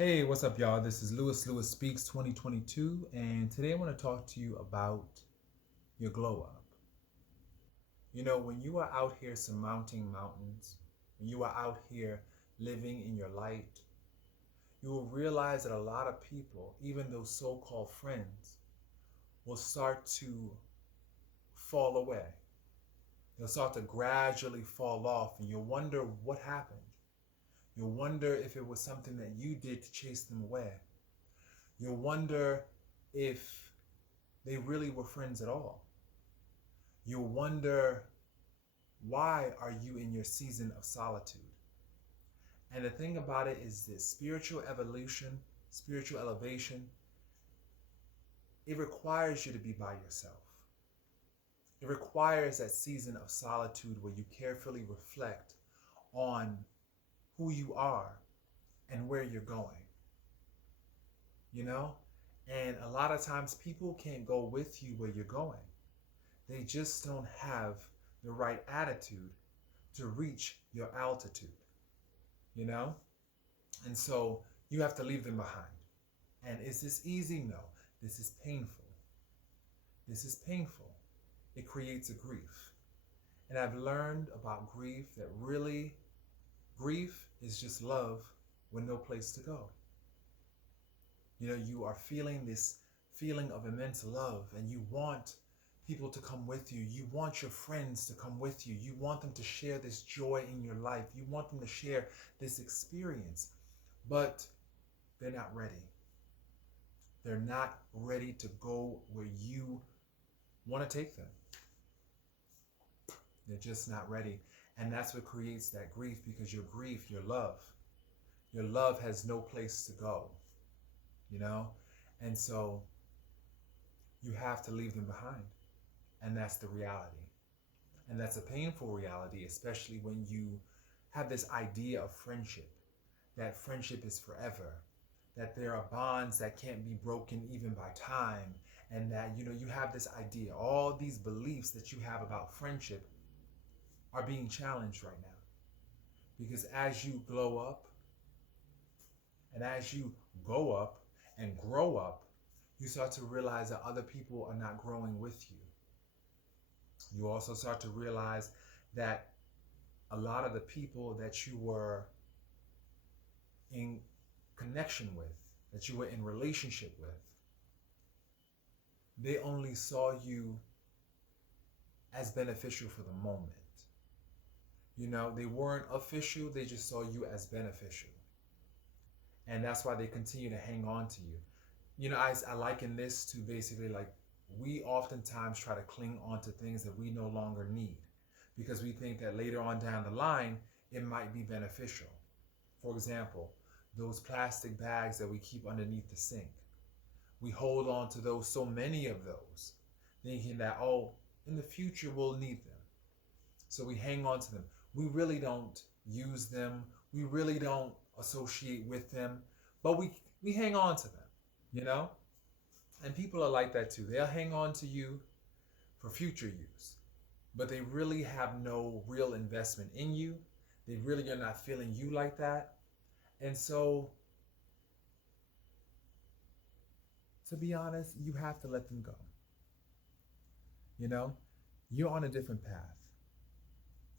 Hey, what's up, y'all? This is Lewis Speaks 2022, and today I want to talk to you about your glow up. You know, when you are out here surmounting mountains, when you are out here living in your light, you will realize that a lot of people, even those so called friends, will start to fall away. They'll start to gradually fall off, and you'll wonder what happened. You'll wonder if it was something that you did to chase them away. You'll wonder if they really were friends at all. You'll wonder, why are you in your season of solitude? And the thing about it is this: spiritual evolution, spiritual elevation, it requires you to be by yourself. It requires that season of solitude where you carefully reflect on who you are and where you're going, you know? And a lot of times people can't go with you where you're going. They just don't have the right attitude to reach your altitude, you know? And so you have to leave them behind. And is this easy? No. This is painful. This is painful. It creates a grief. And I've learned about grief that really, grief is just love with no place to go. You know, you are feeling this feeling of immense love, and you want people to come with you. You want your friends to come with you. You want them to share this joy in your life. You want them to share this experience. But they're not ready. They're not ready to go where you want to take them. They're just not ready. And that's what creates that grief, because your grief, your love has no place to go, you know? And so you have to leave them behind. And that's the reality. And that's a painful reality, especially when you have this idea of friendship, that friendship is forever, that there are bonds that can't be broken even by time, and that, you know, you have this idea, all these beliefs that you have about friendship are being challenged right now. Because as you glow up and as you go up and grow up, you start to realize that other people are not growing with you. You also start to realize that a lot of the people that you were in connection with, that you were in relationship with, they only saw you as beneficial for the moment. You know, they weren't official, they just saw you as beneficial. And that's why they continue to hang on to you. You know, I liken this to basically like, we oftentimes try to cling on to things that we no longer need because we think that later on down the line, it might be beneficial. For example, those plastic bags that we keep underneath the sink. We hold on to those, so many of those, thinking that, oh, in the future we'll need them. So we hang on to them. We really don't use them. We really don't associate with them, but we hang on to them, you know? And people are like that too. They'll hang on to you for future use, but they really have no real investment in you. They really are not feeling you like that. And so, to be honest, you have to let them go. You know, you're on a different path.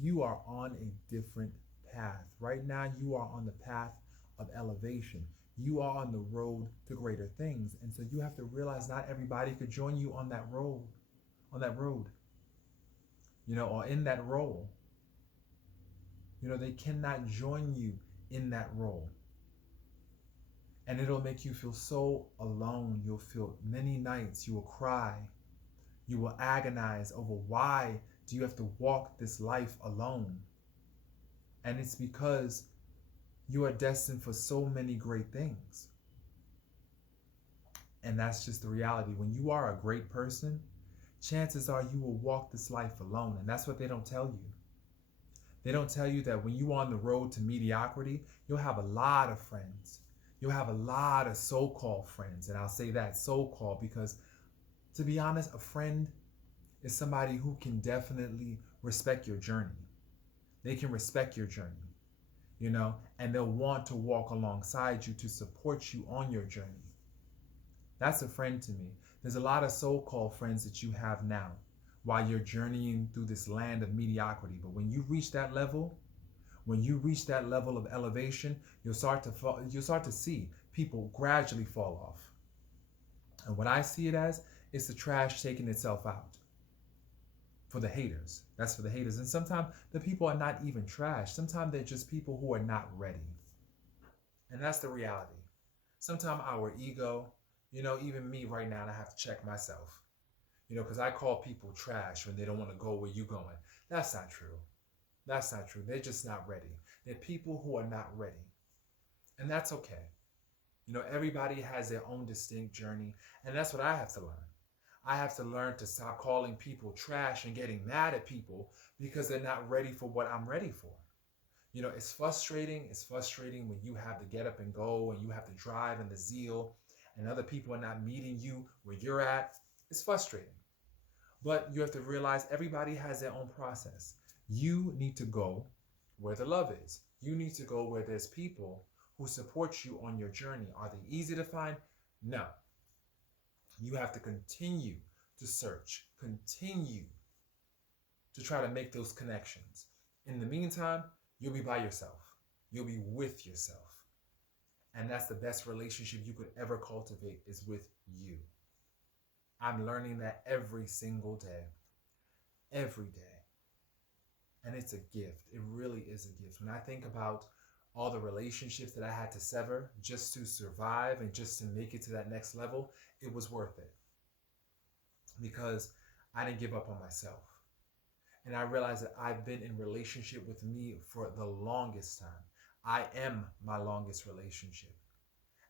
You are on a different path. Right now, you are on the path of elevation. You are on the road to greater things. And so you have to realize not everybody could join you on that road, you know, or in that role. You know, they cannot join you in that role. And it'll make you feel so alone. You'll feel many nights, you will cry. You will agonize over, why do you have to walk this life alone? And it's because you are destined for so many great things. And that's just the reality. When you are a great person, chances are you will walk this life alone. And that's what they don't tell you. They don't tell you that when you're on the road to mediocrity, you'll have a lot of friends. You'll have a lot of so-called friends. And I'll say that, so-called, because to be honest, a friend is somebody who can definitely respect your journey. They can respect your journey. and they'll want to walk alongside you to support you on your journey. That's a friend to me. There's a lot of so-called friends that you have now while you're journeying through this land of mediocrity. But when you reach that level, when you reach that level of elevation, you'll start to see people gradually fall off. And what I see it as, it's the trash taking itself out for the haters. That's for the haters. And sometimes the people are not even trash. Sometimes they're just people who are not ready. And that's the reality. Sometimes our ego, even me right now, and I have to check myself, because I call people trash when they don't want to go where you're going. That's not true. That's not true. They're just not ready. They're people who are not ready. And that's okay. Everybody has their own distinct journey. And that's what I have to learn. I have to learn to stop calling people trash and getting mad at people because they're not ready for what I'm ready for. It's frustrating. It's frustrating when you have to get up and go and you have to drive in the zeal and other people are not meeting you where you're at. It's frustrating. But you have to realize everybody has their own process. You need to go where the love is. You need to go where there's people who support you on your journey. Are they easy to find? No. You have to continue to search, continue to try to make those connections. In the meantime, you'll be by yourself. You'll be with yourself. And that's the best relationship you could ever cultivate, is with you. I'm learning that every single day. Every day. And it's a gift. It really is a gift. When I think about all the relationships that I had to sever just to survive and just to make it to that next level, it was worth it. Because I didn't give up on myself. And I realized that I've been in relationship with me for the longest time. I am my longest relationship.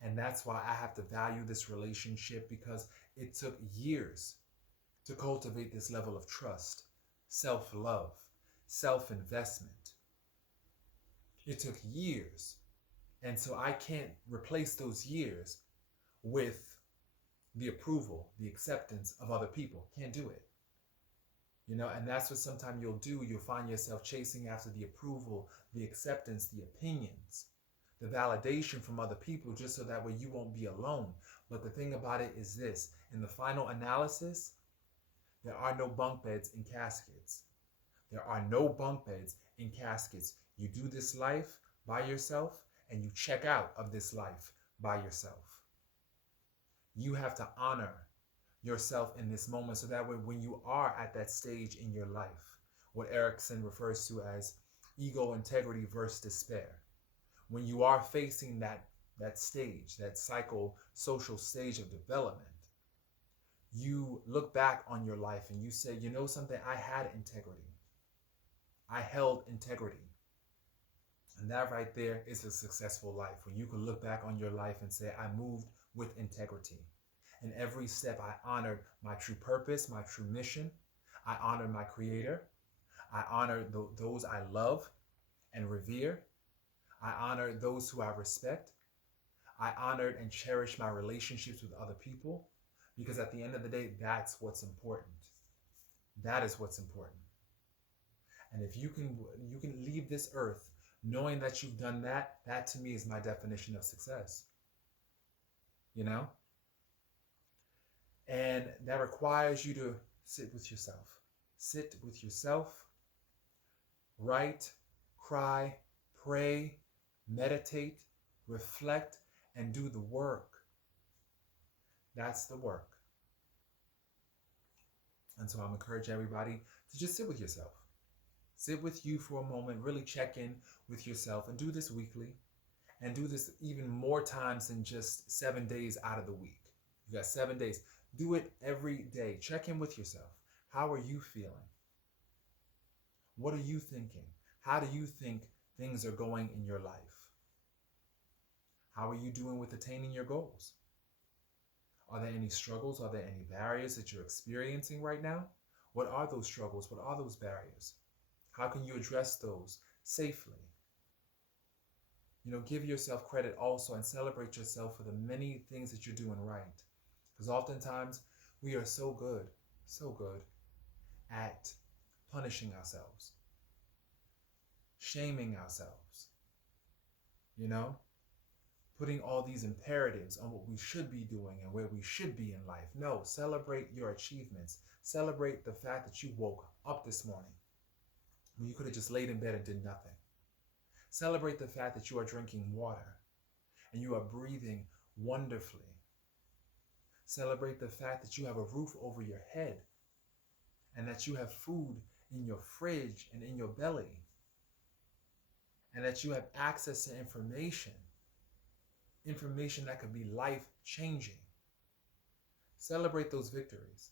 And that's why I have to value this relationship, because it took years to cultivate this level of trust, self-love, self-investment. It took years. And so I can't replace those years with the approval, the acceptance of other people. Can't do it. And that's what sometimes you'll do. You'll find yourself chasing after the approval, the acceptance, the opinions, the validation from other people, just so that way you won't be alone. But the thing about it is this: in the final analysis, there are no bunk beds in caskets. There are no bunk beds in caskets. You do this life by yourself and you check out of this life by yourself. You have to honor yourself in this moment, so that way when you are at that stage in your life, what Erickson refers to as ego integrity versus despair, when you are facing that stage, that psychosocial stage of development, you look back on your life and you say, something, I had integrity. I held integrity. And that right there is a successful life, when you can look back on your life and say, I moved with integrity. In every step, I honored my true purpose, my true mission. I honored my creator. I honored those I love and revere. I honored those who I respect. I honored and cherished my relationships with other people, because at the end of the day, that's what's important. That is what's important. And if you can leave this earth knowing that you've done that, that to me is my definition of success. And that requires you to sit with yourself. Sit with yourself. Write, cry, pray, meditate, reflect, and do the work. That's the work. And so I'm encouraging everybody to just sit with yourself. Sit with you for a moment, really check in with yourself, and do this weekly, and do this even more times than just 7 days out of the week. You got 7 days. Do it every day. Check in with yourself. How are you feeling? What are you thinking? How do you think things are going in your life? How are you doing with attaining your goals? Are there any struggles? Are there any barriers that you're experiencing right now? What are those struggles? What are those barriers? How can you address those safely? Give yourself credit also, and celebrate yourself for the many things that you're doing right. Because oftentimes we are so good at punishing ourselves, shaming ourselves, you know, putting all these imperatives on what we should be doing and where we should be in life. No, celebrate your achievements. Celebrate the fact that you woke up this morning when you could have just laid in bed and did nothing. Celebrate the fact that you are drinking water and you are breathing wonderfully. Celebrate the fact that you have a roof over your head and that you have food in your fridge and in your belly, and that you have access to information that could be life-changing. Celebrate those victories,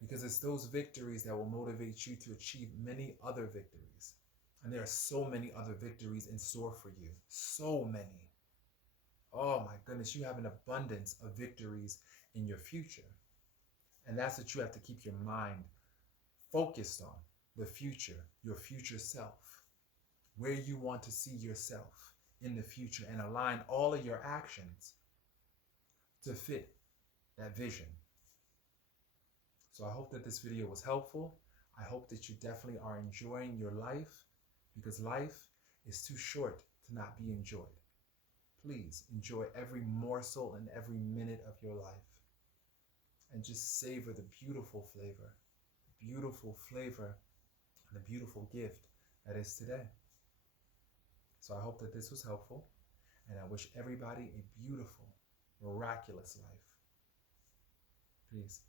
because it's those victories that will motivate you to achieve many other victories. And there are so many other victories in store for you. So many. Oh my goodness, you have an abundance of victories in your future. And that's what you have to keep your mind focused on. The future, your future self. Where you want to see yourself in the future, and align all of your actions to fit that vision. So I hope that this video was helpful. I hope that you definitely are enjoying your life, because life is too short to not be enjoyed. Please enjoy every morsel and every minute of your life, and just savor the beautiful flavor and the beautiful gift that is today. So I hope that this was helpful, and I wish everybody a beautiful, miraculous life. Peace.